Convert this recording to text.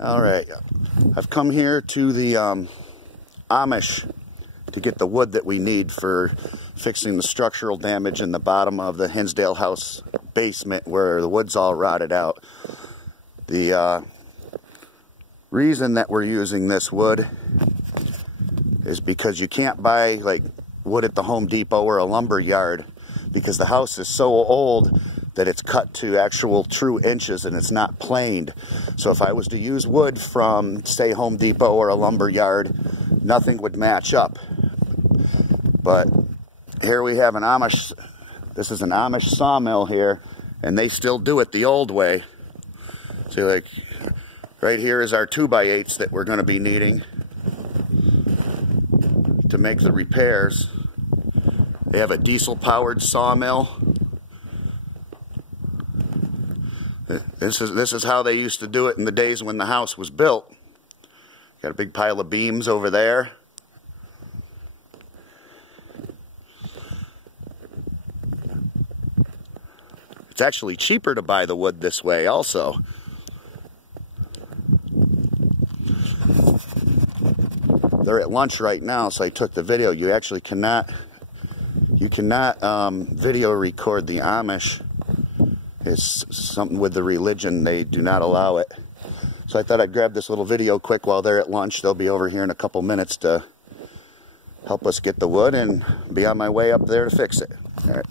Alright, I've come here to the Amish to get the wood that we need for fixing the structural damage in the bottom of the Hinsdale house basement where the wood's all rotted out. The reason that we're using this wood is because you can't buy like wood at the Home Depot or a lumber yard because the house is so old that it's cut to actual true inches and it's not planed. So if I was to use wood from, say, Home Depot or a lumber yard, nothing would match up. But here we have an Amish, this is an Amish sawmill here, and they still do it the old way. See, like, right here is our 2x8s that we're going to be needing to make the repairs. They have a diesel-powered sawmill. This is how they used to do it in the days when the house was built. Got a big pile of beams over there. It's actually cheaper to buy the wood this way also. They're at lunch right now, so I took the video. You actually cannot video record the Amish. It's something with the religion, they do not allow it. So I thought I'd grab this little video quick while they're at lunch. They'll be over here in a couple minutes to help us get the wood and be on my way up there to fix it. All right.